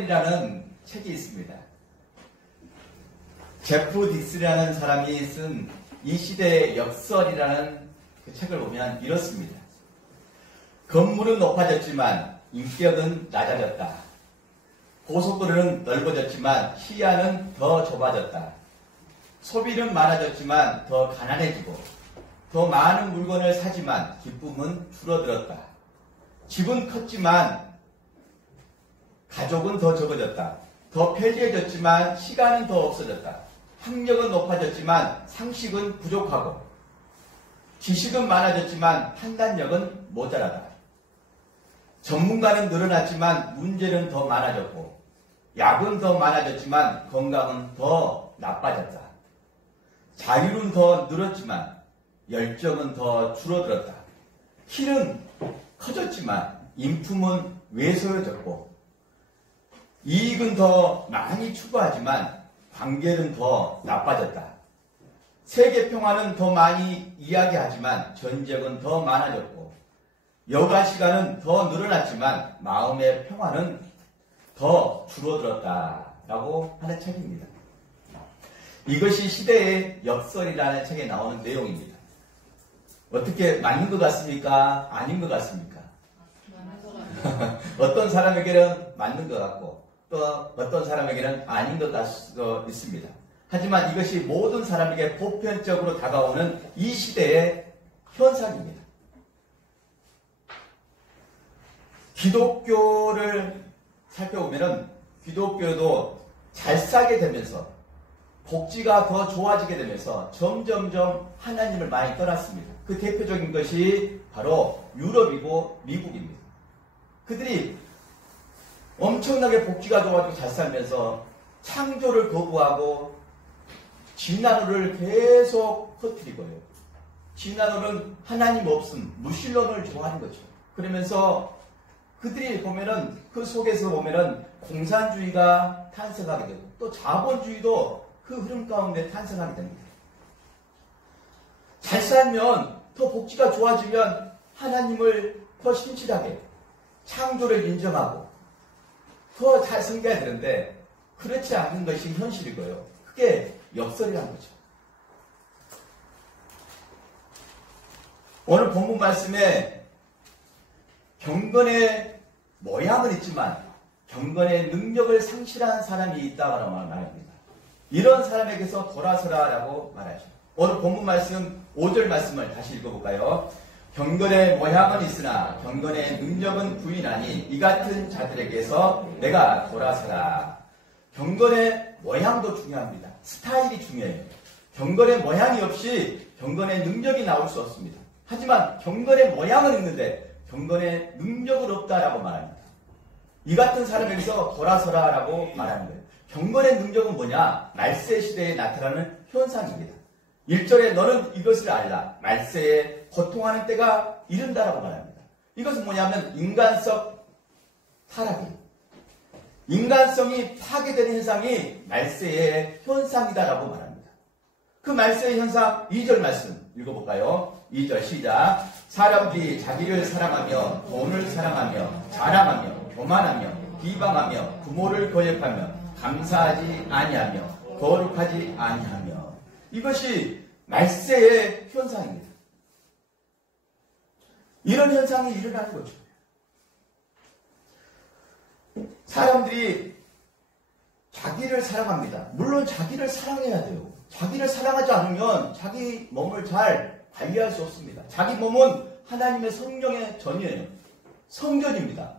이라는 책이 있습니다. 제프 딕스라는 사람이 쓴 이 시대의 역설이라는 그 책을 보면 이렇습니다. 건물은 높아졌지만 인격은 낮아졌다. 고속도로는 넓어졌지만 시야는 더 좁아졌다. 소비는 많아졌지만 더 가난해지고 더 많은 물건을 사지만 기쁨은 줄어들었다. 집은 컸지만 가족은 더 적어졌다. 더 편리해졌지만 시간은 더 없어졌다. 학력은 높아졌지만 상식은 부족하고 지식은 많아졌지만 판단력은 모자라다. 전문가는 늘어났지만 문제는 더 많아졌고 약은 더 많아졌지만 건강은 더 나빠졌다. 자유는 더 늘었지만 열정은 더 줄어들었다. 키는 커졌지만 인품은 왜소해졌고 이익은 더 많이 추구하지만 관계는 더 나빠졌다. 세계 평화는 더 많이 이야기하지만 전쟁은 더 많아졌고 여가 시간은 더 늘어났지만 마음의 평화는 더 줄어들었다라고 하는 책입니다. 이것이 시대의 역설이라는 책에 나오는 내용입니다. 어떻게 맞는 것 같습니까? 아닌 것 같습니까? 어떤 사람에게는 맞는 것 같고 또 어떤 사람에게는 아닌 것 같을 수도 있습니다. 하지만 이것이 모든 사람에게 보편적으로 다가오는 이 시대의 현상입니다. 기독교를 살펴보면 기독교도 잘 살게 되면서 복지가 더 좋아지게 되면서 점점점 하나님을 많이 떠났습니다. 그 대표적인 것이 바로 유럽이고 미국입니다. 그들이 엄청나게 복지가 좋아지고 잘 살면서 창조를 거부하고 진화론을 계속 퍼뜨리고요. 진화론은 하나님 없음, 무신론을 좋아하는 거죠. 그러면서 그들이 보면은 그 속에서 보면은 공산주의가 탄생하게 되고 또 자본주의도 그 흐름 가운데 탄생하게 됩니다. 잘 살면 더 복지가 좋아지면 하나님을 더 신실하게 창조를 인정하고 더 잘 섬겨야 되는데 그렇지 않은 것이 현실이고요. 그게 역설이라는 거죠. 오늘 본문 말씀에 경건의 모양은 있지만 경건의 능력을 상실한 사람이 있다고 말합니다. 이런 사람에게서 돌아서라라고 말하죠. 오늘 본문 말씀 5절 말씀을 다시 읽어볼까요? 경건의 모양은 있으나 경건의 능력은 부인하니 이 같은 자들에게서 내가 돌아서라. 경건의 모양도 중요합니다. 스타일이 중요해요. 경건의 모양이 없이 경건의 능력이 나올 수 없습니다. 하지만 경건의 모양은 있는데 경건의 능력은 없다라고 말합니다. 이 같은 사람에게서 돌아서라라고 말하는 거예요. 경건의 능력은 뭐냐? 말세 시대에 나타나는 현상입니다. 1절에 너는 이것을 알라. 말세에 고통하는 때가 이른다라고 말합니다. 이것은 뭐냐면 인간성 타락이 인간성이 파괴되는 현상이 말세의 현상이다라고 말합니다. 그 말세의 현상 2절 말씀 읽어볼까요? 2절 시작. 사람들이 자기를 사랑하며 돈을 사랑하며 자랑하며 교만하며 비방하며 부모를 거역하며 감사하지 아니하며 거룩하지 아니하며 이것이 말세의 현상입니다. 이런 현상이 일어나는 거죠. 사람들이 자기를 사랑합니다. 물론 자기를 사랑해야 돼요. 자기를 사랑하지 않으면 자기 몸을 잘 관리할 수 없습니다. 자기 몸은 하나님의 성령의 전이에요. 성전입니다.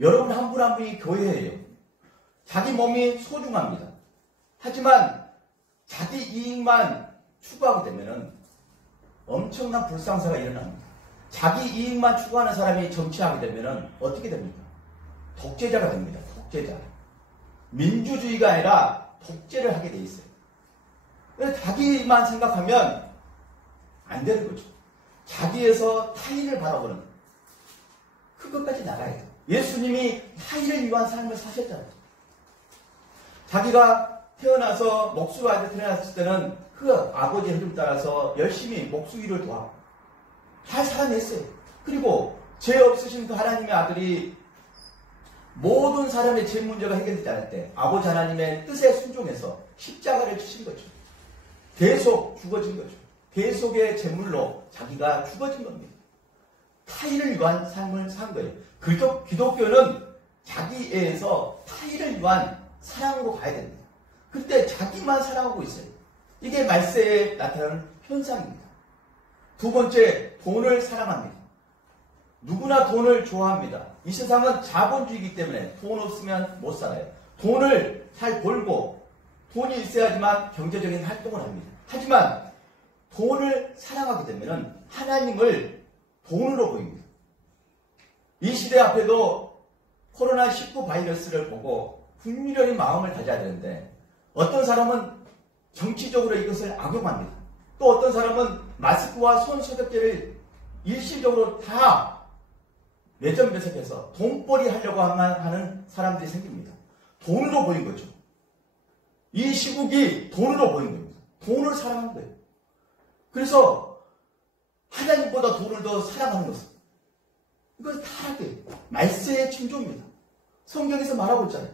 여러분 한 분 한 분이 교회예요. 자기 몸이 소중합니다. 하지만 자기 이익만 추구하게 되면 엄청난 불상사가 일어납니다. 자기 이익만 추구하는 사람이 정치하게 되면 어떻게 됩니까? 독재자가 됩니다. 독재자. 민주주의가 아니라 독재를 하게 돼 있어요. 자기만 생각하면 안 되는 거죠. 자기에서 타인을 바라보는 그것까지 나가야 돼요. 예수님이 타인을 위한 삶을 사셨잖아요. 자기가 태어나서 목수가 태어났을 때는 그 아버지의 흐름 따라서 열심히 목수 일을 도하고 잘 살아냈어요. 그리고 죄 없으신 그 하나님의 아들이 모든 사람의 죄 문제가 해결되지 않을 때 아버지 하나님의 뜻에 순종해서 십자가를 지신 거죠. 계속 죽어진 거죠. 계속의 제물로 자기가 죽어진 겁니다. 타인을 위한 삶을 산 거예요. 기독교는 자기에서 타인을 위한 사랑으로 가야 됩니다. 그때 자기만 사랑하고 있어요. 이게 말세에 나타나는 현상입니다. 두 번째, 돈을 사랑합니다. 누구나 돈을 좋아합니다. 이 세상은 자본주의이기 때문에 돈 없으면 못 살아요. 돈을 잘 벌고 돈이 있어야지만 경제적인 활동을 합니다. 하지만 돈을 사랑하게 되면 하나님을 돈으로 보입니다. 이 시대 앞에도 코로나19 바이러스를 보고 분명히 마음을 가져야 되는데 어떤 사람은 정치적으로 이것을 악용합니다. 또 어떤 사람은 마스크와 손소독제를 일시적으로 다 매점매석해서 돈벌이 하려고 하는 사람들이 생깁니다. 돈으로 보인 거죠. 이 시국이 돈으로 보인 겁니다. 돈을 사랑한 거예요. 그래서 하나님보다 돈을 더 사랑하는 것은 이건 타락이에요. 말세의 징조입니다. 성경에서 말하고 있잖아요.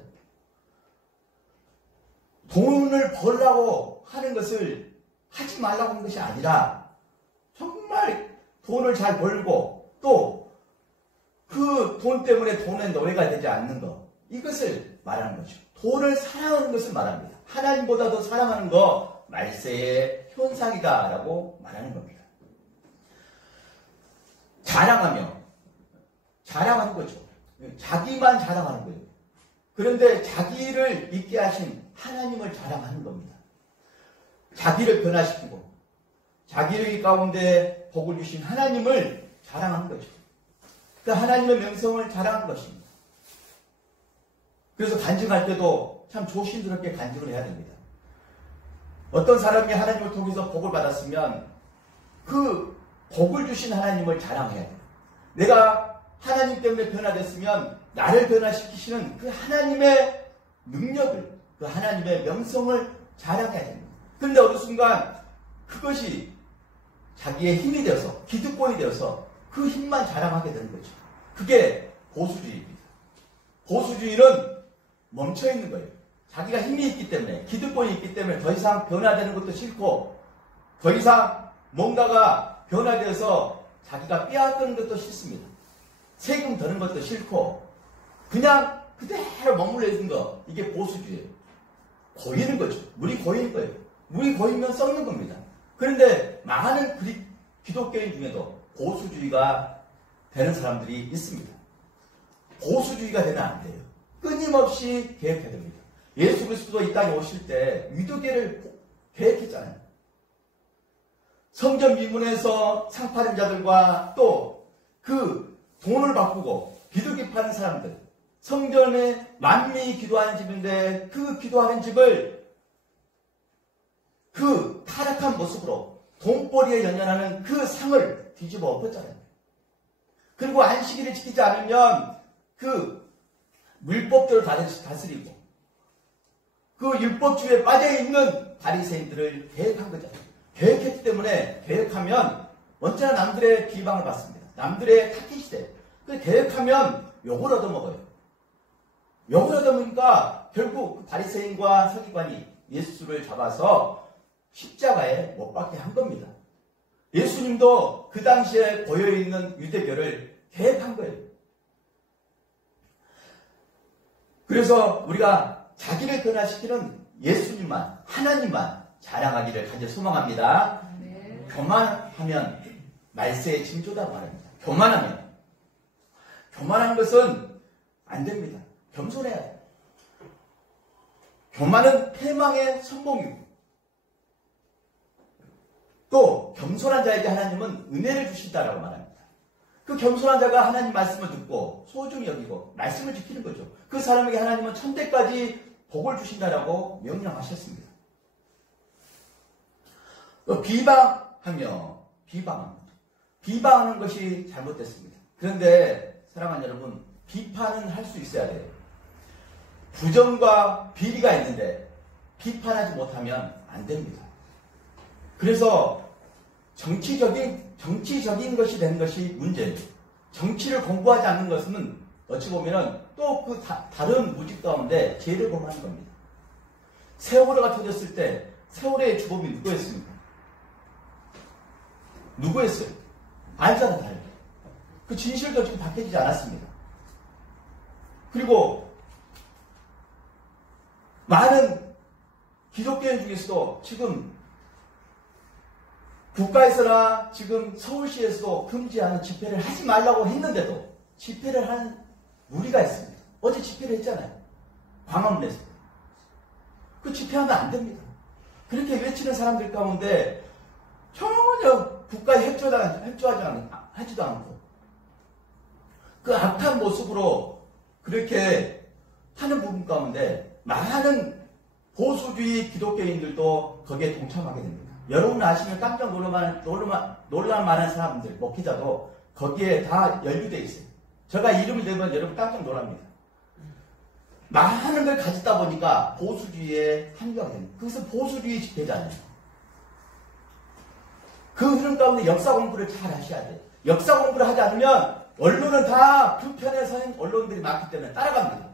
돈을 벌라고 하는 것을 하지 말라고 하는 것이 아니라 정말 돈을 잘 벌고 또 그 돈 때문에 돈의 노예가 되지 않는 것, 이것을 말하는 거죠. 돈을 사랑하는 것을 말합니다. 하나님보다 더 사랑하는 거 말세의 현상이다라고 말하는 겁니다. 자랑하는 거죠. 자기만 자랑하는 거예요. 그런데 자기를 있게 하신 하나님을 자랑하는 겁니다. 자기를 변화시키고 자기의 가운데 복을 주신 하나님을 자랑하는 거죠. 그 하나님의 명성을 자랑하는 것입니다. 그래서 간증할 때도 참 조심스럽게 간증을 해야 됩니다. 어떤 사람이 하나님을 통해서 복을 받았으면 그 복을 주신 하나님을 자랑해야 돼요. 내가 하나님 때문에 변화됐으면 나를 변화시키시는 그 하나님의 능력을, 그 하나님의 명성을 자랑해야 됩니다. 그런데 어느 순간 그것이 자기의 힘이 되어서, 기득권이 되어서 그 힘만 자랑하게 되는 거죠. 그게 보수주의입니다. 보수주의는 멈춰있는 거예요. 자기가 힘이 있기 때문에, 기득권이 있기 때문에 더 이상 변화되는 것도 싫고 더 이상 뭔가가 변화되어서 자기가 빼앗기는 것도 싫습니다. 세금 드는 것도 싫고 그냥 그대로 머물러 있는 거, 이게 보수주의예요. 고이는 거죠. 물이 고이는 거예요. 물이 고이면 썩는 겁니다. 그런데 많은 기독교인 중에도 보수주의가 되는 사람들이 있습니다. 보수주의가 되면 안 돼요. 끊임없이 계획해야 됩니다. 예수 그리스도 이 땅에 오실 때 유대계를 계획했잖아요. 성전 미문에서 상 파는 자들과 또 그 돈을 바꾸고 비둘기 파는 사람들, 성전에 만민이 기도하는 집인데 그 기도하는 집을 그 타락한 모습으로 돈벌이에 연연하는 그 상을 뒤집어 엎었잖아요. 그리고 안식일을 지키지 않으면 그 율법대로 다스리고 그 율법주의에 빠져있는 바리새인들을 계획한 거잖아요. 계획했기 때문에 계획하면 언제나 남들의 비방을 받습니다. 남들의 타깃이 그 계획하면 욕을 얻어먹어요. 욕을 얻어먹으니까 결국 바리새인과 서기관이 예수를 잡아서 십자가에 못 박게 한 겁니다. 예수님도 그 당시에 고여있는 유대교를 계획한 거예요. 그래서 우리가 자기를 변화시키는 예수님만, 하나님만 자랑하기를 간절히 소망합니다. 네. 교만하면 말세의 징조다 말합니다. 교만한 것은 안 됩니다. 겸손해야 돼요. 교만은 패망의 선봉이고 또 겸손한 자에게 하나님은 은혜를 주신다라고 말합니다. 그 겸손한 자가 하나님 말씀을 듣고 소중히 여기고 말씀을 지키는 거죠. 그 사람에게 하나님은 천대까지 복을 주신다라고 명령하셨습니다. 또 비방하는 것이 잘못됐습니다. 그런데 사랑하는 여러분, 비판은 할 수 있어야 돼요. 부정과 비리가 있는데 비판하지 못하면 안 됩니다. 그래서 정치적인 것이 되는 것이 문제예요. 정치를 공부하지 않는 것은 어찌 보면 또 그 다른 무지 가운데 죄를 범하는 겁니다. 세월호가 터졌을 때 세월호의 주범이 누구였습니까? 누구였어요? 알잖아, 다들. 그 진실도 지금 밝혀지지 않았습니다. 그리고 많은 기독교인 중에서도 지금 국가에서나 지금 서울시에서도 금지하는 집회를 하지 말라고 했는데도 집회를 하는 무리가 있습니다. 어제 집회를 했잖아요. 광화문에서. 그 집회하면 안 됩니다. 그렇게 외치는 사람들 가운데 전혀 국가에 협조하지도 않고 그 악한 모습으로 그렇게 하는 부분 가운데 많은 보수주의 기독교인들도 거기에 동참하게 됩니다. 여러분 아시면 깜짝 놀랄 만한 사람들, 목회자도 거기에 다 연루되어 있어요. 제가 이름을 대면 여러분 깜짝 놀랍니다. 많은 걸 가졌다 보니까 보수주의에 합류하게 됩니다. 그것은 보수주의 집회잖아요. 그 흐름 가운데 역사 공부를 잘 하셔야 돼요. 역사 공부를 하지 않으면 언론은 다 그 편에 선 언론들이 많기 때문에 따라갑니다.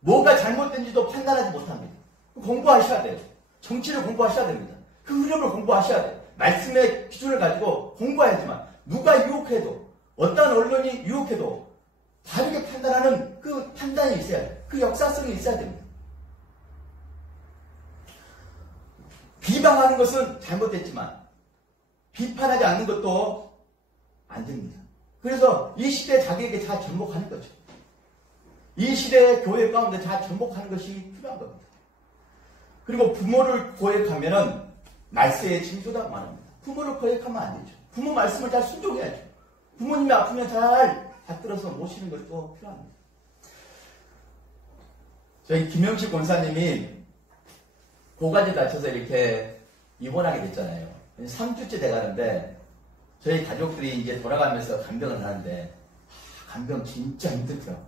뭐가 잘못된지도 판단하지 못합니다. 공부하셔야 돼요. 정치를 공부하셔야 됩니다. 그 흐름을 공부하셔야 돼요. 말씀의 기준을 가지고 공부해야지만 누가 유혹해도 어떤 언론이 유혹해도 다르게 판단하는 그 판단이 있어야 돼요. 그 역사성이 있어야 됩니다. 비방하는 것은 잘못됐지만 비판하지 않는 것도 안 됩니다. 그래서 이 시대에 자기에게 잘 접목하는 거죠. 이 시대의 교회 가운데 잘 접목하는 것이 필요한 겁니다. 그리고 부모를 고액하면은 말세의 징조라고 말합니다. 부모를 고액하면 안 되죠. 부모 말씀을 잘 순종해야죠. 부모님이 아프면 잘 받들어서 모시는 것도 필요합니다. 저희 김영식 권사님이 고관절 다쳐서 이렇게 입원하게 됐잖아요. 3주째 돼가는데 저희 가족들이 이제 돌아가면서 간병을 하는데 간병 진짜 힘들더라고요.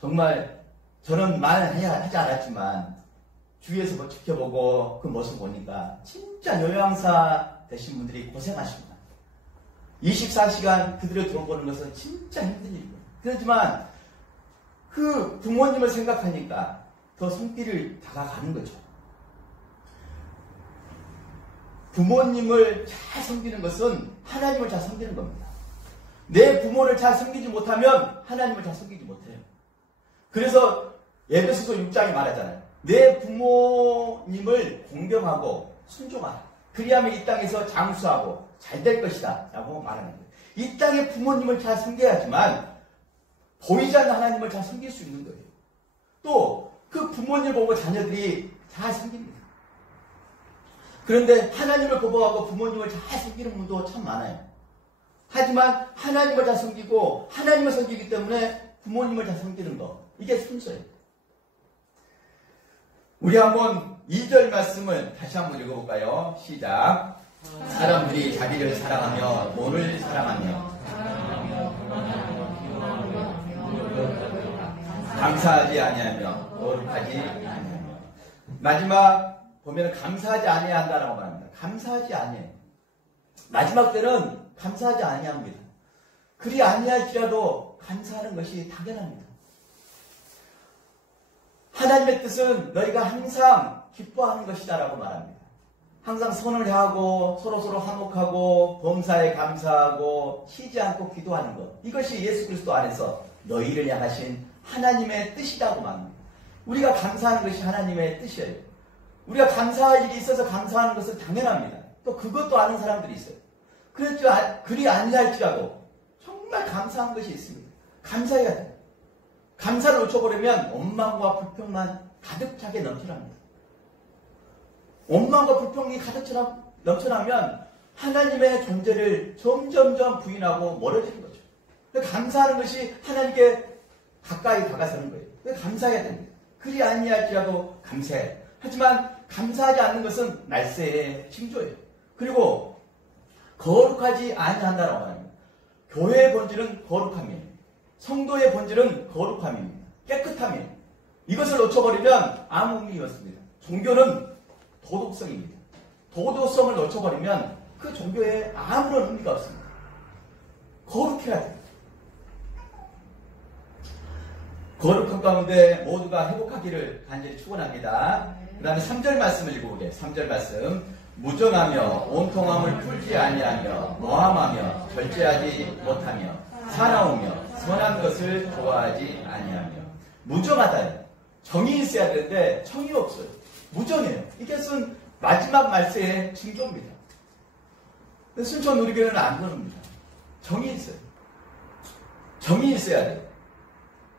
정말 저는 말해야 하지 않았지만 주위에서 뭐 지켜보고 그 모습 보니까 진짜 요양사 되신 분들이 고생하십니다. 24시간 그들을 돌보는 것은 진짜 힘든 일이고 그렇지만 그 부모님을 생각하니까 더 손길을 다가가는 거죠. 부모님을 잘 섬기는 것은 하나님을 잘 섬기는 겁니다. 내 부모를 잘 섬기지 못하면 하나님을 잘 섬기지 못해요. 그래서 에베소서 6장이 말하잖아요. 내 부모님을 공경하고 순종하라. 그리하면 이 땅에서 장수하고 잘 될 것이다 라고 말하는 거예요. 이 땅의 부모님을 잘 섬겨야지만 보이지 않는 하나님을 잘 섬길 수 있는 거예요. 또 그 부모님을 보고 자녀들이 잘 섬깁니다. 그런데 하나님을 거부하고 부모님을 잘 섬기는 분도 참 많아요. 하지만 하나님을 잘 섬기고 하나님을 섬기기 때문에 부모님을 잘 섬기는 거, 이게 순서예요. 우리 한번 2절 말씀을 다시 한번 읽어볼까요? 시작. 사람들이 자기를 사랑하며 돈을 사랑하며 감사하지 아니하며 거룩하지 아니하며. 마지막 보면 감사하지 아니한다라고 말합니다. 감사하지 아니해요. 마지막 때는 감사하지 아니합니다. 그리 아니할지라도 감사하는 것이 당연합니다. 하나님의 뜻은 너희가 항상 기뻐하는 것이다라고 말합니다. 항상 선을 행하고 서로서로 화목하고 범사에 감사하고 쉬지 않고 기도하는 것. 이것이 예수 그리스도 안에서 너희를 향하신 하나님의 뜻이라고 말합니다. 우리가 감사하는 것이 하나님의 뜻이에요. 우리가 감사할 일이 있어서 감사하는 것은 당연합니다. 또 그것도 아는 사람들이 있어요. 그리 아니할지라도 정말 감사한 것이 있습니다. 감사해야 돼요. 감사를 놓쳐버리면 원망과 불평만 가득 차게 넘쳐납니다. 원망과 불평이 가득 넘쳐나면 하나님의 존재를 점점점 부인하고 멀어지는 거죠. 감사하는 것이 하나님께 가까이 다가서는 거예요. 감사해야 됩니다. 그리 아니할지라도 감사해요. 하지만 감사하지 않는 것은 날새의 징조예요. 그리고 거룩하지 아니한다라고 합니다. 교회의 본질은 거룩함이에요. 성도의 본질은 거룩함입니다. 깨끗함이에요. 이것을 놓쳐버리면 아무 의미 없습니다. 종교는 도덕성입니다. 도덕성을 놓쳐버리면 그 종교에 아무런 의미가 없습니다. 거룩해야 돼요. 거룩한 가운데 모두가 회복하기를 간절히 축원합니다. 그 다음에 3절 말씀을 읽어보게. 3절 말씀. 무정하며 온통함을 풀지 아니하며 모함하며 절제하지 못하며 사나우며 선한 것을 좋아하지 아니하며. 무정하다요. 정이 있어야 되는데 정이 없어요. 무정해요. 이것은 마지막 말세의 징조입니다. 순천 우리교회는 안 그럽니다. 정이 있어요. 정이 있어야 돼요.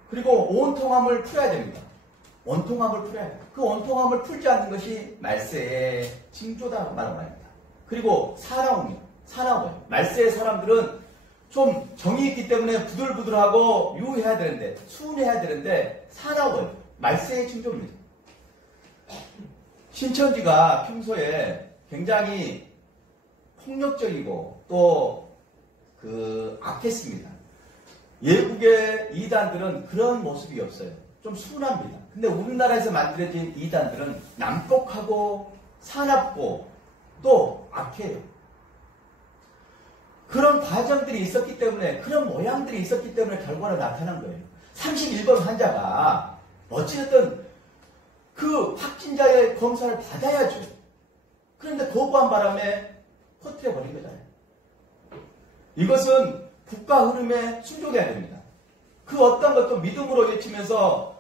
그리고 온통함을 풀어야 됩니다. 원통함을 풀어야 돼요. 그 원통함을 풀지 않는 것이 말세의 징조다고 말합니다. 그리고 사나워요. 말세의 사람들은 좀 정이 있기 때문에 부들부들하고 유해야 되는데, 순해야 되는데 사나워요. 말세의 징조입니다. 신천지가 평소에 굉장히 폭력적이고 또 악했습니다. 외국의 이단들은 그런 모습이 없어요. 좀 순합니다. 근데 우리나라에서 만들어진 이단들은 난폭하고 사납고 또 악해요. 그런 과정들이 있었기 때문에, 그런 모양들이 있었기 때문에 결과로 나타난 거예요. 31번 환자가 어찌됐든 그 확진자의 검사를 받아야죠. 그런데 거부한 바람에 퍼뜨려버린 거잖아요. 이것은 국가 흐름에 순종해야 됩니다. 그 어떤 것도 믿음으로 외치면서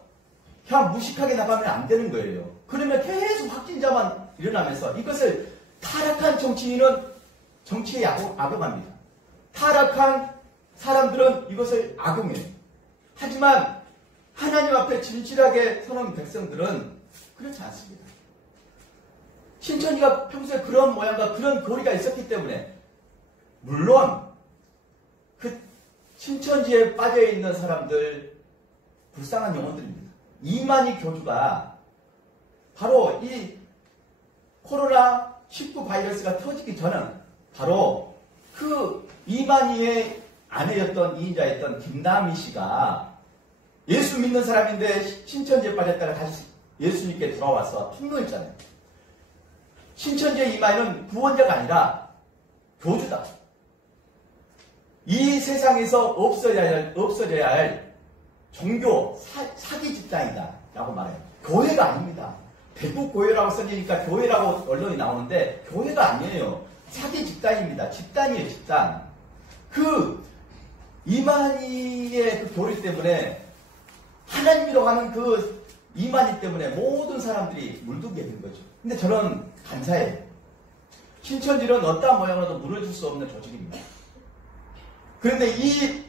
그냥 무식하게 나가면 안 되는 거예요. 그러면 계속 확진자만 일어나면서 이것을 타락한 정치인은 정치에 악용합니다. 타락한 사람들은 이것을 악용해요. 하지만 하나님 앞에 진실하게 서는 백성들은 그렇지 않습니다. 신천지가 평소에 그런 모양과 그런 교리가 있었기 때문에, 물론 그 신천지에 빠져있는 사람들 불쌍한 영혼들입니다. 이만희 교주가 바로 이 코로나19 바이러스가 터지기 전은 바로 그 이만희의 아내였던 이인자였던 김남희 씨가 예수 믿는 사람인데 신천지에 빠졌다가 다시 예수님께 돌아와서 통로했잖아요. 신천지의 이만희는 구원자가 아니라 교주다. 이 세상에서 없어져야 할 종교 사기 집단이다 라고 말해요. 교회가 아닙니다. 대국 교회라고 써지니까 교회라고 언론이 나오는데 교회가 아니에요. 사기 집단입니다. 집단이에요. 집단. 그 이만희의 그 교리 때문에, 하나님이라고 하는 그 이만희 때문에 모든 사람들이 물들게 된 거죠. 근데 저는 감사해요. 신천지는 어떠한 모양으로도 무너질 수 없는 조직입니다. 그런데 이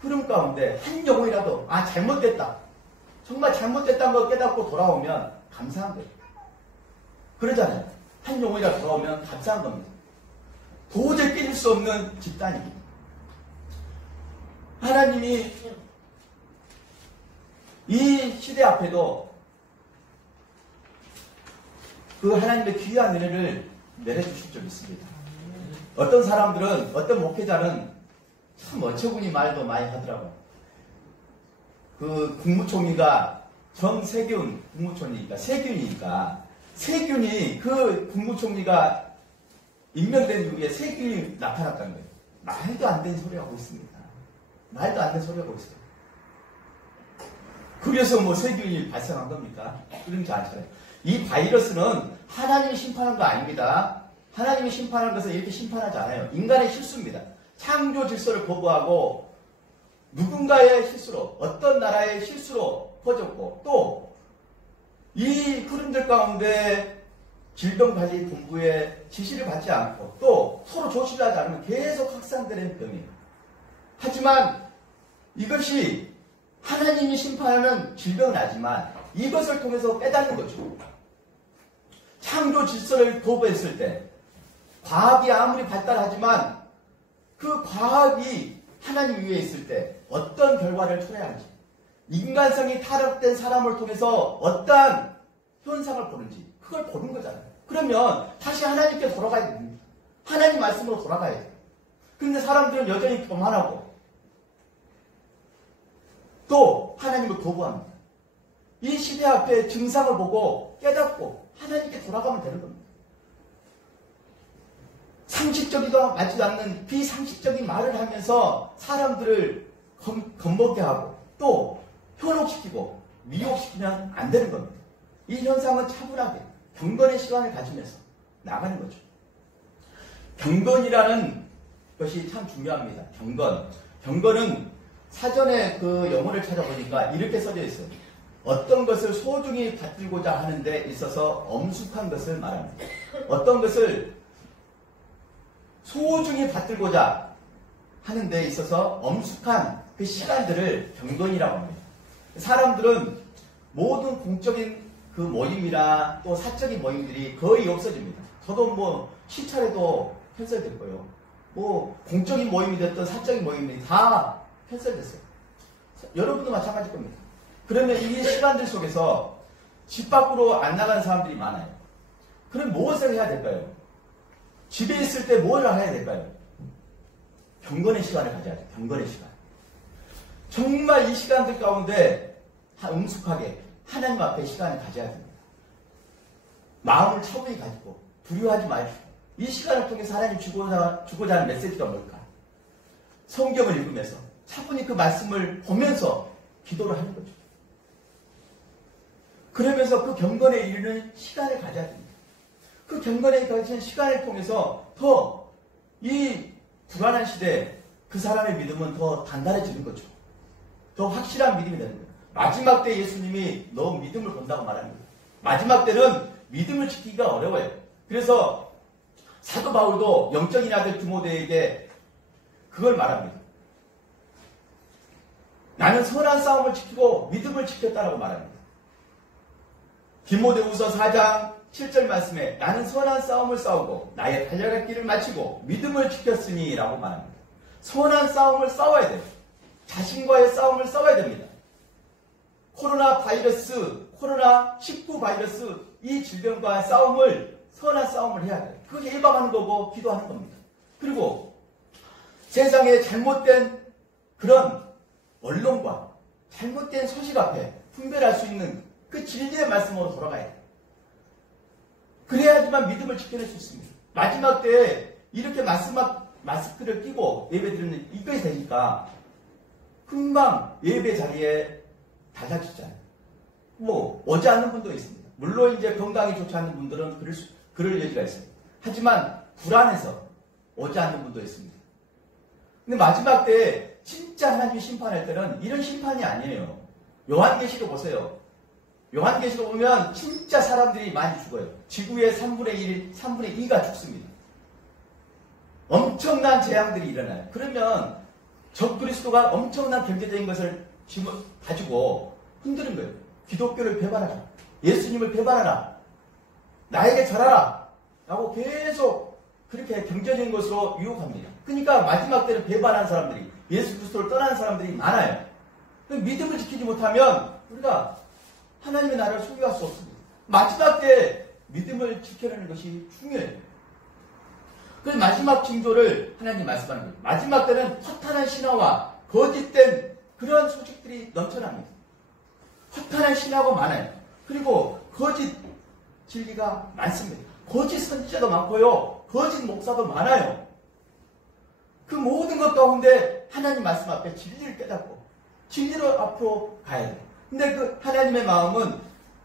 흐름 가운데 한 영혼이라도 잘못됐다, 정말 잘못됐다는 걸 깨닫고 돌아오면 감사한 거예요. 그러잖아요. 한 영혼이라도 돌아오면 감사한 겁니다. 도저히 깨질 수 없는 집단입니다. 하나님이 이 시대 앞에도 그 하나님의 귀한 은혜를 내려주실 줄 믿습니다. 어떤 사람들은, 어떤 목회자는 참 어처구니 말도 많이 하더라고요. 그 국무총리가 정세균 국무총리니까, 세균이 그 국무총리가 임명된 이후에 세균이 나타났다는 거예요. 말도 안 되는 소리 하고 있습니다. 말도 안 되는 소리 하고 있어요. 그래서 뭐 세균이 발생한 겁니까? 그런지 아시잖아요. 이 바이러스는 하나님이 심판한 거 아닙니다. 하나님이 심판한 것은 이렇게 심판하지 않아요. 인간의 실수입니다. 창조 질서를 거부하고 누군가의 실수로, 어떤 나라의 실수로 퍼졌고, 또 이 흐름들 가운데 질병관리본부의 지시를 받지 않고 또 서로 조치를 하지 않으면 계속 확산되는 병이에요. 하지만 이것이 하나님이 심판하는 질병은 아니지만 이것을 통해서 깨닫는 거죠. 창조 질서를 거부했을 때, 과학이 아무리 발달하지만 그 과학이 하나님 위에 있을 때 어떤 결과를 초래하는지, 인간성이 타락된 사람을 통해서 어떠한 현상을 보는지 그걸 보는 거잖아요. 그러면 다시 하나님께 돌아가야 됩니다. 하나님 말씀으로 돌아가야 돼요. 그런데 사람들은 여전히 교만하고 또 하나님을 거부합니다. 이 시대 앞에 증상을 보고 깨닫고 하나님께 돌아가면 되는 겁니다. 상식적이도 맞지 않는 비상식적인 말을 하면서 사람들을 겁먹게 하고 또 현혹시키고 미혹시키면 안 되는 겁니다. 이 현상은 차분하게 경건의 시간을 가지면서 나가는 거죠. 경건이라는 것이 참 중요합니다. 경건은 사전에 그 영어를 찾아보니까 이렇게 써져 있어요. 어떤 것을 소중히 받들고자 하는 데 있어서 엄숙한 것을 말합니다. 어떤 것을 소중히 받들고자 하는 데 있어서 엄숙한 그 시간들을 경건이라고 합니다. 사람들은 모든 공적인 그 모임이나 또 사적인 모임들이 거의 없어집니다. 저도 뭐 시찰에도 캔슬됐고요. 뭐 공적인 모임이 됐던 사적인 모임들이 다 캔슬됐어요. 여러분도 마찬가지일 겁니다. 그러면 이 시간들 속에서 집 밖으로 안 나가는 사람들이 많아요. 그럼 무엇을 해야 될까요? 집에 있을 때 뭘 해야 될까요? 경건의 시간을 가져야 돼요. 경건의 시간. 정말 이 시간들 가운데 엄숙하게 하나님 앞에 시간을 가져야 됩니다. 마음을 차분히 가지고 두려워하지 마십시오. 이 시간을 통해서 하나님 주고자 하는 메시지가 뭘까? 성경을 읽으면서 차분히 그 말씀을 보면서 기도를 하는 거죠. 그러면서 그 경건에 이르는 시간을 가져야 됩니다. 그 경건에 가진 시간을 통해서 더 이 불안한 시대에 그 사람의 믿음은 더 단단해지는 거죠. 더 확실한 믿음이 되는 거예요. 마지막 때 예수님이 너 믿음을 본다고 말합니다. 마지막 때는 믿음을 지키기가 어려워요. 그래서 사도 바울도 영적인 아들 디모데에게 그걸 말합니다. 나는 선한 싸움을 지키고 믿음을 지켰다라고 말합니다. 디모데후서 4장 7절 말씀에 나는 선한 싸움을 싸우고 나의 달려갈 길을 마치고 믿음을 지켰으니 라고 말합니다. 선한 싸움을 싸워야 돼요. 자신과의 싸움을 싸워야 됩니다. 코로나19 바이러스 이 질병과의 싸움을 선한 싸움을 해야 돼요. 그게 예방하는 거고 기도하는 겁니다. 그리고 세상에 잘못된 그런 언론과 잘못된 소식 앞에 분별할 수 있는 그 진리의 말씀으로 돌아가야 돼요. 그래야지만 믿음을 지켜낼 수 있습니다. 마지막 때에 이렇게 마스크를 끼고 예배 드리는 이것이 되니까 금방 예배 자리에 달라지잖아요. 뭐 오지 않는 분도 있습니다. 물론 이제 건강이 좋지 않은 분들은 그럴 여지가 있어요. 하지만 불안해서 오지 않는 분도 있습니다. 근데 마지막 때에 진짜 하나님이 심판할 때는 이런 심판이 아니에요. 요한계시록 보세요. 요한계시록 보면 진짜 사람들이 많이 죽어요. 지구의 3분의 1, 3분의 2가 죽습니다. 엄청난 재앙들이 일어나요. 그러면 적그리스도가 엄청난 경제적인 것을 가지고 흔드는 거예요. 기독교를 배반하라. 예수님을 배반하라. 나에게 절하라. 라고 계속 그렇게 경제적인 것으로 유혹합니다. 그러니까 마지막 때는 배반한 사람들이, 예수 그리스도를 떠나는 사람들이 많아요. 믿음을 지키지 못하면 우리가 하나님의 나라를 소유할 수 없습니다. 마지막 때 믿음을 지켜내는 것이 중요해요. 그래서 마지막 징조를 하나님 말씀하는 거예요. 마지막 때는 허탄한 신화와 거짓된 그런 소식들이 넘쳐납니다. 허탄한 신화가 많아요. 그리고 거짓 진리가 많습니다. 거짓 선지자도 많고요. 거짓 목사도 많아요. 그 모든 것 가운데 하나님 말씀 앞에 진리를 깨닫고 진리로 앞으로 가야 돼요. 근데 그 하나님의 마음은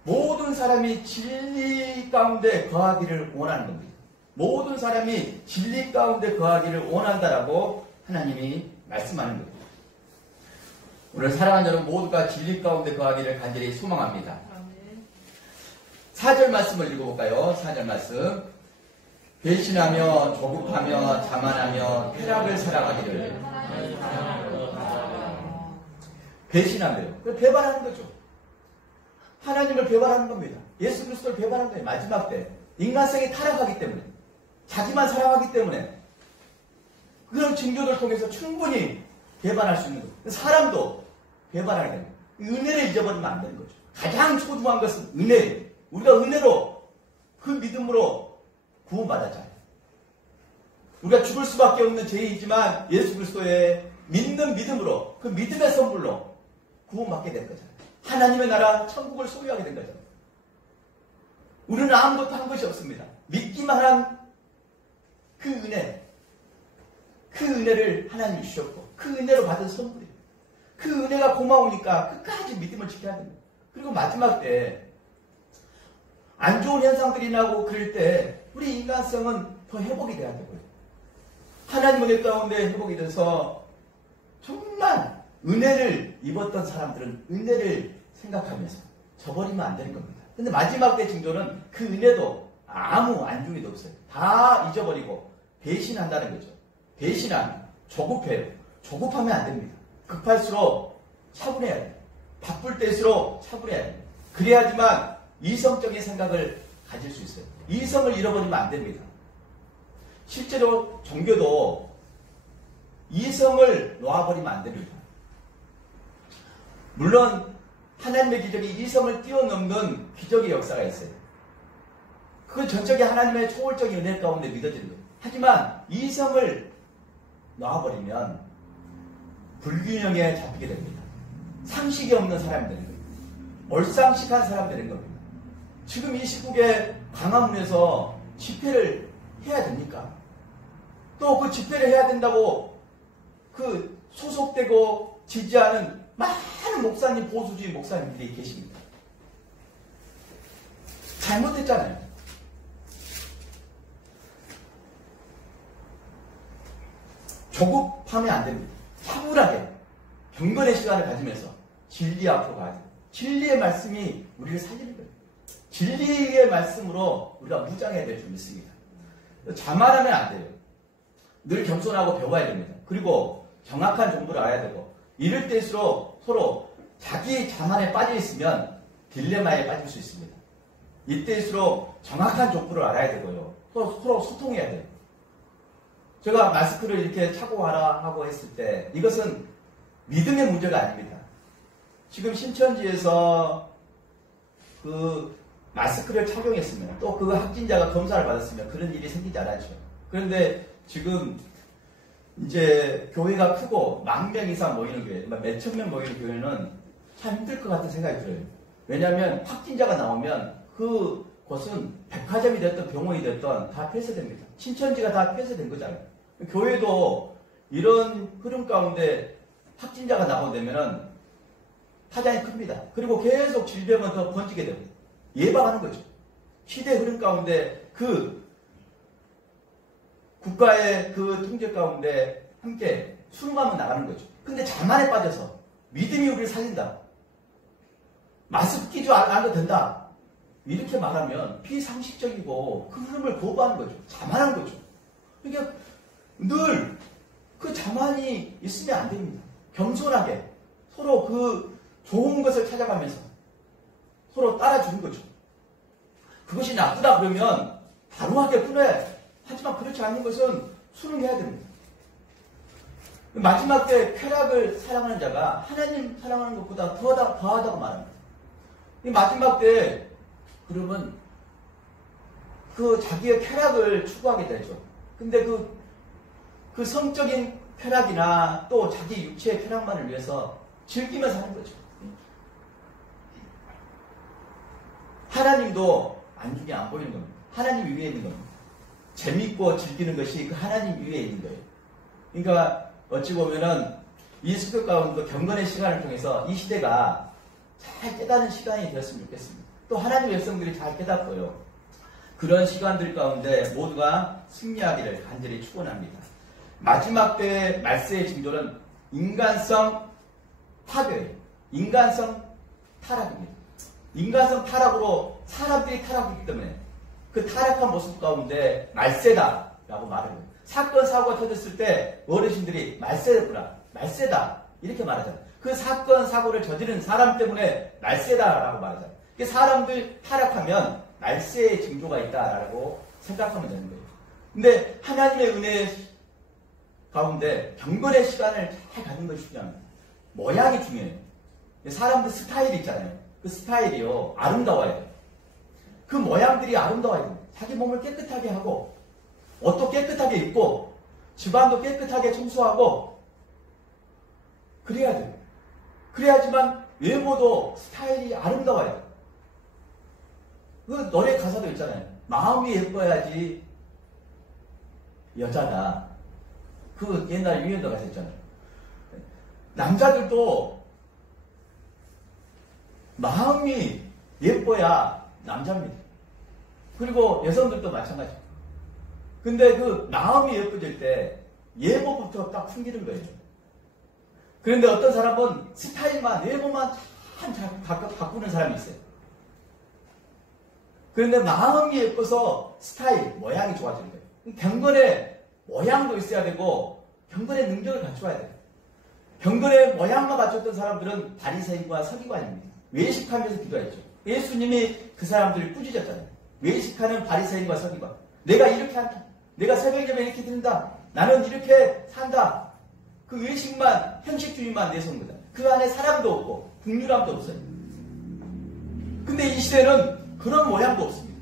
모든 사람이 진리 가운데 거하기를 원하는 겁니다. 모든 사람이 진리 가운데 거하기를 원한다라고 하나님이 말씀하는 겁니다. 오늘 사랑하는 여러분 모두가 진리 가운데 거하기를 간절히 소망합니다. 4절 말씀을 읽어볼까요? 4절 말씀. 배신하며 조급하며 자만하며 쾌락을 사랑하기를. 배신하며요. 배반하는 거죠. 하나님을 배반하는 겁니다. 예수 그리스도를 배반하는 거예요. 마지막 때. 인간성이 타락하기 때문에. 자기만 사랑하기 때문에. 그런 징조를 통해서 충분히 배반할 수 있는 거예요. 사람도 배반하게 됩니다. 은혜를 잊어버리면 안 되는 거죠. 가장 소중한 것은 은혜예요. 우리가 은혜로 그 믿음으로 구원받았잖아요. 우리가 죽을 수밖에 없는 죄이지만 예수 그리스도의 믿는 믿음으로 그 믿음의 선물로 구원받게 된 거잖아요. 하나님의 나라 천국을 소유하게 된 거잖아요. 우리는 아무것도 한 것이 없습니다. 믿기만 한 그 은혜, 그 은혜를 하나님이 주셨고 그 은혜로 받은 선물이에요. 그 은혜가 고마우니까 끝까지 믿음을 지켜야 됩니다. 그리고 마지막 때 안 좋은 현상들이 나고 그럴 때 우리 인간성은 더 회복이 돼야 되고요. 하나님 은혜 가운데 회복이 돼서 정말 은혜를 입었던 사람들은 은혜를 생각하면서 저버리면 안 되는 겁니다. 근데 마지막 때 징조는 그 은혜도 아무 안중에도 없어요. 다 잊어버리고 배신한다는 거죠. 배신한, 조급해요. 조급하면 안 됩니다. 급할수록 차분해야 돼요. 바쁠 때일수록 차분해야 돼요. 그래야지만 이성적인 생각을 가질 수 있어요. 이성을 잃어버리면 안 됩니다. 실제로 종교도 이성을 놓아버리면 안 됩니다. 물론 하나님의 기적이 이성을 뛰어넘는 기적의 역사가 있어요. 그건 전적인 하나님의 초월적인 은혜 가운데 믿어지는 거예요. 하지만 이성을 놓아버리면 불균형에 잡히게 됩니다. 상식이 없는 사람이 되는 거예요. 몰상식한 사람이 되는 겁니다. 지금 이 시국에 광화문에서 집회를 해야 됩니까? 또 그 집회를 해야 된다고 그 소속되고 지지하는 많은 목사님, 보수주의 목사님들이 계십니다. 잘못했잖아요. 조급하면 안 됩니다. 차분하게 경건의 시간을 가지면서 진리 앞으로 가야 돼요. 진리의 말씀이 우리를 살리는 거예요. 진리의 말씀으로 우리가 무장해야 될 줄 믿습니다. 자만하면 안 돼요. 늘 겸손하고 배워야 됩니다. 그리고 정확한 정보를 알아야 되고 이럴 때일수록 서로 자기 자만에 빠져 있으면 딜레마에 빠질 수 있습니다. 이때일수록 정확한 정보를 알아야 되고요. 서로 소통해야 돼요. 제가 마스크를 이렇게 차고 가라 하고 했을 때 이것은 믿음의 문제가 아닙니다. 지금 신천지에서 그 마스크를 착용했으면 또 그 확진자가 검사를 받았으면 그런 일이 생기지 않았죠. 그런데 지금 이제 교회가 크고 10,000명 이상 모이는 교회, 몇천 명 모이는 교회는 참 힘들 것 같은 생각이 들어요. 왜냐하면 확진자가 나오면 그곳은 백화점이 됐든 병원이 됐든 다 폐쇄됩니다. 신천지가 다 폐쇄된 거잖아요. 교회도 이런 흐름 가운데 확진자가 나오되면은 파장이 큽니다. 그리고 계속 질병은 더 번지게 됩니다. 예방하는 거죠. 시대 흐름 가운데 그 국가의 그 통제 가운데 함께 순응하면 나가는 거죠. 근데 자만에 빠져서 믿음이 우리를 살린다. 마스크 끼지 않아도 된다. 이렇게 말하면 비상식적이고 그 흐름을 거부하는 거죠. 자만한 거죠. 그러니까 늘 그 자만이 있으면 안 됩니다. 겸손하게 서로 그 좋은 것을 찾아가면서 서로 따라주는 거죠. 그것이 나쁘다 그러면 바로하게 끊어야 돼. 하지만 그렇지 않는 것은 순응해야 됩니다. 마지막 때 쾌락을 사랑하는 자가 하나님 사랑하는 것보다 더하다고 말합니다. 이 마지막 때 그러면 그 자기의 쾌락을 추구하게 되죠. 근데 그 성적인 쾌락이나 또 자기 육체의 쾌락만을 위해서 즐기면서 하는 거죠. 하나님도 안중에 안 보이는 겁니다. 하나님 위에 있는 겁니다. 재밌고 즐기는 것이 그 하나님 위에 있는 거예요. 그러니까 어찌 보면은 이 수교 가운데 경건의 시간을 통해서 이 시대가 잘 깨닫는 시간이 되었으면 좋겠습니다. 또 하나님의 백성들이 잘 깨닫고요. 그런 시간들 가운데 모두가 승리하기를 간절히 축원합니다. 마지막 때의 말세의 징조는 인간성 파괴예요. 인간성 타락입니다. 인간성 타락으로 사람들이 타락했기 때문에 그 타락한 모습 가운데 말세다라고 말을 해요. 사건 사고가 터졌을 때 어르신들이 말세구나, 말세다 이렇게 말하잖아요. 그 사건 사고를 저지른 사람 때문에 말세다라고 말하잖아요. 사람들 타락하면 말세의 징조가 있다라고 생각하면 되는 거예요. 근데 하나님의 은혜 가운데 경건의 시간을 잘 갖는 것이 중요합니다. 모양이 중요해요. 사람들 스타일이 있잖아요. 그 스타일이요 아름다워야 돼요. 그 모양들이 아름다워야 됩니다. 자기 몸을 깨끗하게 하고 옷도 깨끗하게 입고 집안도 깨끗하게 청소하고 그래야 돼요. 그래야지만 외모도 스타일이 아름다워야 돼요. 그 노래 가사도 있잖아요. 마음이 예뻐야지 여자다. 그 옛날 유행도 가사 있잖아요. 남자들도 마음이 예뻐야 남자입니다. 그리고 여성들도 마찬가지입니다. 근데 그 마음이 예뻐질 때 예보부터 딱 풍기는 거예요. 그런데 어떤 사람은 스타일만, 외모만 참 바꾸는 사람이 있어요. 그런데 마음이 예뻐서 스타일, 모양이 좋아지는 거예요. 경건의 모양도 있어야 되고 경건의 능력을 갖춰야 돼요. 경건의 모양만 갖췄던 사람들은 바리새인과 서기관입니다. 외식하면서 기도했죠. 예수님이 그 사람들을 꾸짖었잖아요. 외식하는 바리새인과 서기관. 내가 이렇게 한다. 내가 새벽 예배 이렇게 드린다. 나는 이렇게 산다. 그 외식만, 형식주의만 내세운 거다. 그 안에 사랑도 없고 국률함도 없어요. 근데 이 시대는 그런 모양도 없습니다.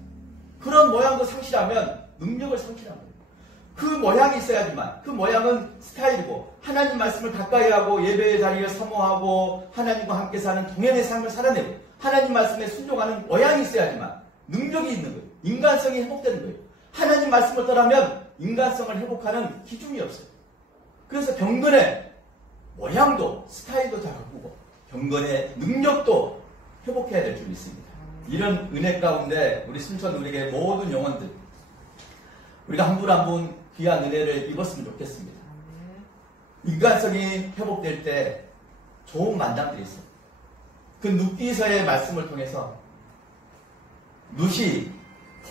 그런 모양도 상실하면 능력을 상실한 거예요. 그 모양이 있어야지만, 그 모양은 스타일이고 하나님 말씀을 가까이 하고 예배의 자리를 사모하고 하나님과 함께 사는 동행의 삶을 살아내고 하나님 말씀에 순종하는 모양이 있어야지만 능력이 있는 거예요. 인간성이 회복되는 거예요. 하나님 말씀을 떠나면 인간성을 회복하는 기준이 없어요. 그래서 경건의 모양도 스타일도 잘 바꾸고 경건의 능력도 회복해야 될 줄 믿습니다. 이런 은혜 가운데 우리 순천 우리에게 모든 영혼들 우리가 한 분 한 분 귀한 은혜를 입었으면 좋겠습니다. 인간성이 회복될 때 좋은 만남들이 있어요. 그 룻기서의 말씀을 통해서 룻이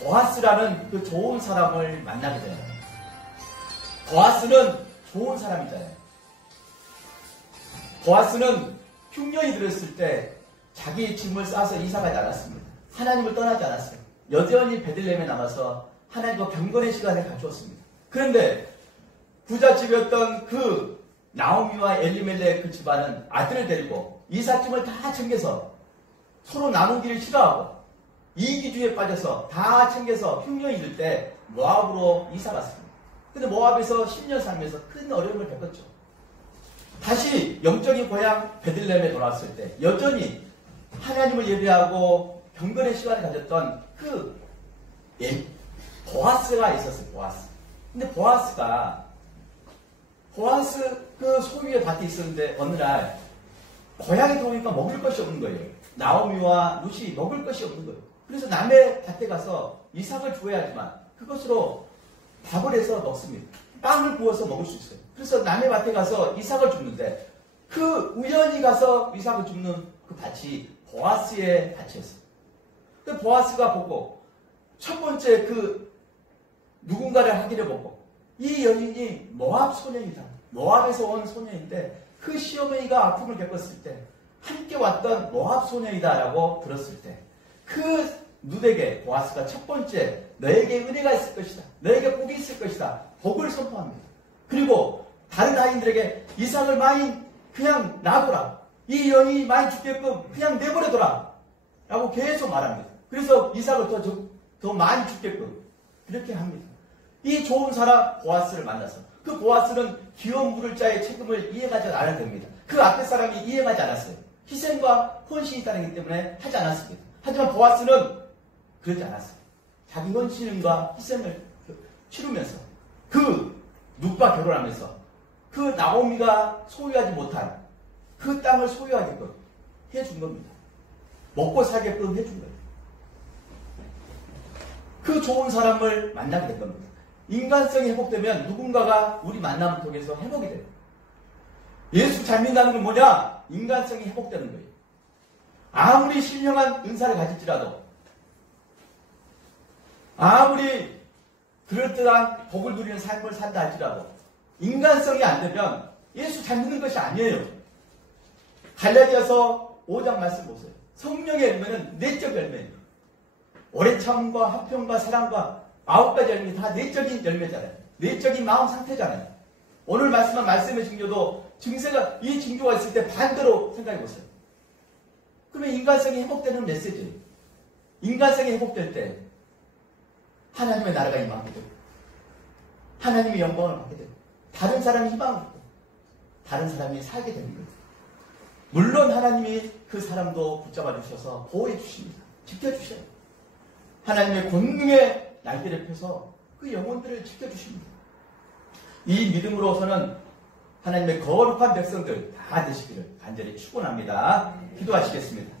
보아스라는 그 좋은 사람을 만나게 돼요. 보아스는 좋은 사람이잖아요. 보아스는 흉년이 들었을 때 자기 짐을 싸서 이사가지 않았습니다. 하나님을 떠나지 않았어요. 여전히 베들레헴에 남아서 하나님과 경건의 시간을 갖추었습니다. 그런데 부잣집이었던 그 나오미와 엘리멜렉 그 집안은 아들을 데리고 이삿짐을 다 챙겨서 서로 나누기를 싫어하고 이기주의에 빠져서 다 챙겨서 흉년이 들 때 모압으로 이사 갔습니다. 근데 모압에서 10년 살면서 큰 어려움을 겪었죠. 다시 영적인 고향 베들레헴에 돌아왔을 때 여전히 하나님을 예배하고 경건의 시간을 가졌던 그 보아스가 있었어요. 보아스. 근데 보아스 그 소유의 밭이 있었는데 어느 날 고향에 들어오니까 먹을 것이 없는 거예요. 나오미와 룻이 먹을 것이 없는 거예요. 그래서 남의 밭에 가서 이삭을 주어야지만 그것으로 밥을 해서 먹습니다. 빵을 구워서 먹을 수 있어요. 그래서 남의 밭에 가서 이삭을 줍는데 그 우연히 가서 이삭을 줍는 그 밭이 보아스의 밭이었어요. 그 보아스가 보고 첫 번째 그 누군가를 하기를 보고 이 여인이 모압 소년이다. 모압에서 온 소년인데 그 시어머니가 아픔을 겪었을 때 함께 왔던 모압 소년이다라고 들었을 때 그 룻에게 보아스가 첫 번째 너에게 은혜가 있을 것이다. 너에게 복이 있을 것이다. 복을 선포합니다. 그리고 다른 하인들에게 이삭을 많이 그냥 놔둬라. 이 여인이 많이 죽게끔 그냥 내버려둬라. 라고 계속 말합니다. 그래서 이삭을 더 많이 죽게끔 그렇게 합니다. 이 좋은 사람 보아스를 만나서 그 보아스는 기업 물을 자의 책임을 이행하지 않아야 됩니다. 그 앞에 사람이 이행하지 않았어요. 희생과 헌신이 따르기 때문에 하지 않았습니다. 하지만 보아스는 그러지 않았어요. 자기 헌신과 희생을 치르면서 그 룻과 결혼하면서 그 나오미가 소유하지 못한 그 땅을 소유하게끔 해준 겁니다. 먹고 살게끔 해준 거예요. 그 좋은 사람을 만나게 된 겁니다. 인간성이 회복되면 누군가가 우리 만남을 통해서 회복이 돼요. 예수 잘 믿는다는 건 뭐냐? 인간성이 회복되는 거예요. 아무리 신령한 은사를 가질지라도 아무리 그럴듯한 복을 누리는 삶을 산다 할지라도 인간성이 안 되면 예수 잘 믿는 것이 아니에요. 갈라디아서 5장 말씀 보세요. 성령의 열매는 내적 열매예요. 오래 참음과 화평과 사랑과 9가지 열매 다 내적인 열매잖아요. 내적인 마음 상태잖아요. 오늘 말씀한 말씀의 징조도 증세가 이 징조가 있을 때 반대로 생각해 보세요. 그러면 인간성이 회복되는 메시지예요. 인간성이 회복될 때 하나님의 나라가 임하게 되고 하나님의 영광을 받게 되고 다른 사람이 희망을 받고 다른 사람이 살게 되는 거예요. 물론 하나님이 그 사람도 붙잡아 주셔서 보호해 주십니다. 지켜주셔요. 하나님의 권능의 날개를 펴서 그 영혼들을 지켜주십니다. 이 믿음으로서는 하나님의 거룩한 백성들 다 되시기를 간절히 축원합니다. 기도하시겠습니다.